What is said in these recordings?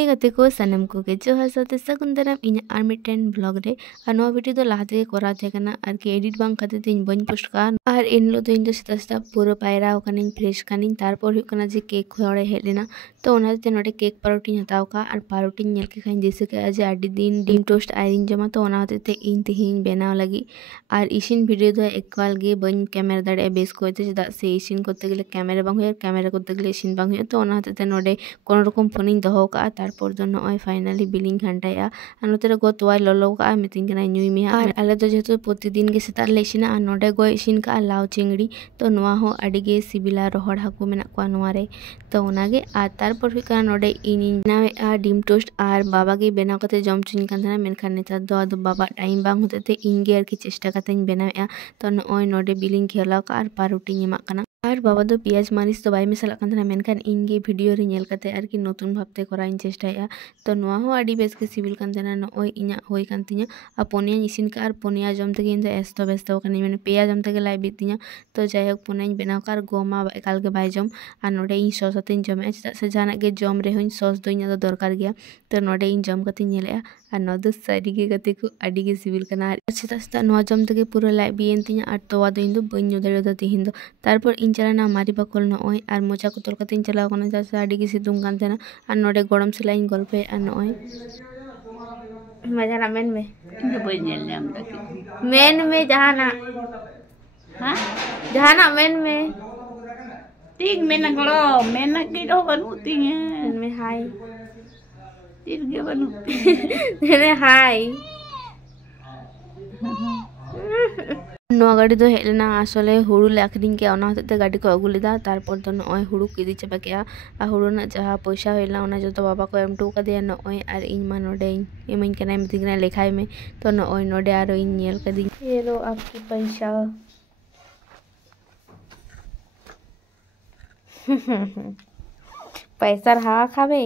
गाते को सनम को के जोहार साथे सगुन दाराम इन आर मिटन ब्लॉग रे और नवा वीडियो दो लाहा तेगे कोराव तहे कना आर के एडिट बांग खातिर ते इन बन पोस्ट का और इन लो तो इन दो सेता सेता पूरा पायरा ओकानिन फ्रेश कानिन तारपर हुयुग कना जे केक होड़े हेज लेना तो ओना ते नोडे केक पारोटी हताव का और पारोटी नेल के खाइन दिसे के जे आडी दिन डिम टोस्ट आइरिन जमा तो ओना होते ते इन तेहिन बेनाव लगी और इसिन वीडियो दो एकवाल गे बन कैमरा दाड़े बेस को ते चेदा से इसिन करते गेले कैमरा बांग हुय कैमरा करते गेले इसिन बांग हुय तो ओना होते ते नोडे कोनो रकम फोनिन दोहो का तारपर दो नय फाइनली बिलिंग घंटाया और नोते गो तोय ललो का मितिंग कना न्यूई मे और आले दो जेहेतु प्रतिदिन गे सेता ले इसिना और नोडे गो इसिन का लाव चिंगड़ी तो नोआ हो आडी गे सिबिला रोहड़ हाकु मेना को नोआ रे तो ओनागे और तारपर हुय कना नोडे इनी बनावे डिम टोस्ट और बाबा गे बेनाव कते जम चुनी कान थाना मेनखान नेतार दो आदो बाबा टाइम बांग होते ते इन गे आरकी चेष्टा कतेन बनावेआ तो नय नोडे बिलिंग खेलाव का और पारुटी एमाक कना और बाबा दो पियाज मारिच तो बाय मेसाला कान थाना मेनखान इन गे वीडियो रे नेल कते आरकी नतुन भाबते कराइन चेष्टाया तो नोआ हो आडी बेस के सिबिल कान थाना नय इना होय कान तिया आ पोनिया इसिन का और पोनिया जम तेगे इन दो एस्तो बेस्तो कानी माने पेया जम तेगे लाई बितिया तो जायक पोनिया बेनाव का और गोमा एकाल गे बाय जम और नोडे इन सॉस अतेन जमे चेदा से जाना गे जम रे होइन सॉस दो इना दरकार गया तो नोडे इन जम कते नेलेआ और नोआ दो सारी गे कते को आडी गे सिबिल काना चेदा से नोआ जम तेगे पूरा लाई बियेन तिया और तोवा दो इन दो बइन ᱧᱩ ᱫᱟᱲᱮᱭᱟᱫᱟ ᱛᱤᱦᱤᱧ ᱫᱚ ᱛᱟᱨᱯᱚᱨ ᱤᱧ ᱪᱟᱞᱟᱣᱱᱟ ᱢᱟᱨᱤ ᱵᱟᱠᱚᱞ ᱱᱚᱜᱼᱚᱭ ᱟᱨ ᱢᱚᱪᱟ ᱠᱚ ᱛᱚᱞ ᱠᱟᱛᱮ ᱤᱧ ᱪᱟᱞᱟᱣ ᱠᱟᱱᱟ ᱪᱮᱫᱟᱜ ᱥᱮ ᱟᱹᱰᱤ ᱜᱮ ᱥᱤᱛᱩᱝ ᱠᱟᱱ ᱛᱟᱦᱮᱱᱟ ᱟᱨ ᱱᱚᱰᱮ ᱜᱚᱲᱚᱢ ᱥᱟᱞᱟᱜ ᱤᱧ ᱜᱚᱞᱯᱚᱭᱟ ᱟᱨ ᱱᱚᱜᱼᱚᱭ ᱡᱟᱦᱟᱱᱟᱜ ᱢᱮᱱ ᱢᱮ ᱤᱧ ᱫᱚ ᱵᱟᱹᱧ ᱧᱮᱞ ᱧᱟᱢ ᱫᱟ ᱢᱮᱱ ᱢᱮ ᱡᱟᱦᱟᱱᱟᱜ ᱡᱟᱦᱟᱱᱟᱜ ᱢᱮᱱ ᱢᱮ ᱛᱤᱧ ᱢᱮᱱᱟ ᱜᱚᱲᱚ ᱢᱮᱱᱟ ᱜᱮ ᱫᱚ ᱵᱟᱹᱱᱩᱜ ᱛᱤᱧᱟ ᱢᱮᱱ ᱢᱮ ᱦᱟᱭ ᱛᱤᱨ ᱜᱮ ᱵᱟᱹᱱᱩᱜ ᱛᱤᱧᱟ ᱢᱮᱱ हाय नोआ गाड़ी दो हेज लेना आसले हुड़ू ले आखरिंग के ओना होते गाड़ी को अगू लेदा तारपर तो नय हुड़ू को इदी चाबा के आ हुड़ू ना जहाँ पैसा होइला ओना जो बाबा को एम टू कदिया नय और इन मा नोडे एमन कना मितिंग कना लेखाय में तो नय नोडे आरो इन नेल कदी ये लो आपकी पैसा पैसा हावा खाबे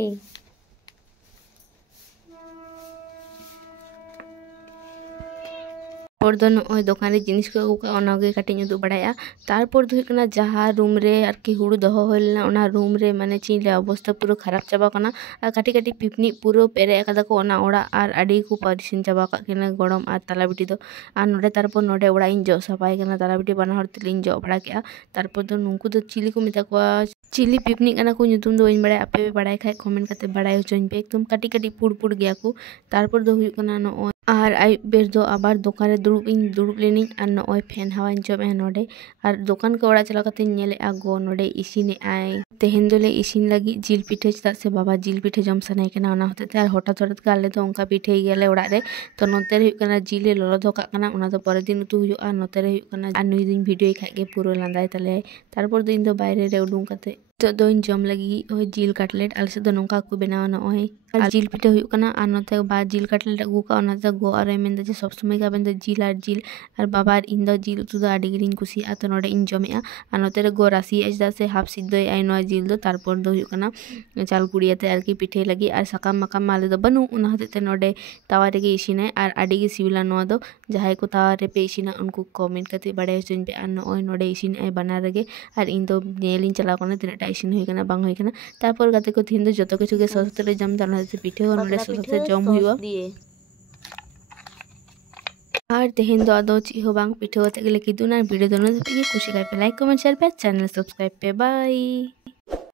और दो नय दुकान रे जिनिस को अगू का ओना गे काटिन उदु बड़ाया तारपर दो हुकना जहाँ रूम रे आरकी हुड़ू दोहो होइलना ओना रूम रे माने चिले अवस्था पूरा खराब चाबा कना आ काटी काटी पिपनी पूरा पेरे कदा को ओना ओड़ा और आडी को परिसिन चाबा का केना गड़म और ताला बिटी दो और नोडे तारपर नोडे ओड़ा इन जो सफाई कना ताला बिटी बना हर तिलिन जो बड़ा के तारपर दो नुंकु दो चिली को मेता को चिली पिपनी कना को ᱧᱩᱛᱩᱢ दो इन बड़ाय आपे बड़ाय खाय कमेंट करते बड़ाय होचोኝ पे एकदम काटी काटी पुड़ पुड़ गया को तारपर दो हुयुग कना नय और आई बेर दो आबार दुकान रे दुड़ुब लेनी और नय फैन हवा जमे नोडे और दुकान को ओड़ा चला कते नेले गो नोडे इसिने आय तेहेन दोले इसिन लगी जिल पिठे चेदा से बाबा जिल पिठे जम सनाय कना ओना होते और हठात हठात आले दो उनका पिठे गेले ओड़ा रे तो नोते रे हुयुग कना जिले लोलो दो का कना ओना दो परे दिन उतु हुयुगा नोते रे हुयुग कना और नुई दिन वीडियो खाय गे पूरा लांदाय तले तारपर दो इन दो बायरे रे उडुंग कते तो दो इन जम लगी ओय जिल कटलेट आले से दो नोंका को बनाव नय और जिल पिठे हुयुग कना और नोते बा जिल कटलेट अगू का ओना दो गो और मेन दो जे सब समय का बेन दो जिल और बाबा इन दो जिल उतु दो आडी गिरिन कुसी आ तो नोडे इन जमेआ और नोते रे गो रासी एजदा से हाफ सिद्धय आय नोय जिल दो तारपर दो हुयुग कना चाल कुड़ियाते आरकी पिठे लगी और सकाम मकाम माले दो बनु ओना होते नोडे तावा रे गे इसिनाय और आडी गे सिबिला नोआ दो जहाय को तावा रे पे इसिना उनको कमेंट कते बड़ाय होचोኝ पे और नय नोडे इसिन आय बना रे और इन दो नेलिन चला कोना तिनाटा इसिन होय कना बांग होय कना तारपर गाते को थिन दो जतो किछु गे ससते रे जम दाना से पिठे और नोडे ससते जम हुआ और तेहेन दो आदो ची हो बांग पिठे होते गेले किदुना वीडियो दोनो खुशी काय पे लाइक कमेंट शेयर पे चैनल सब्सक्राइब पे बाय।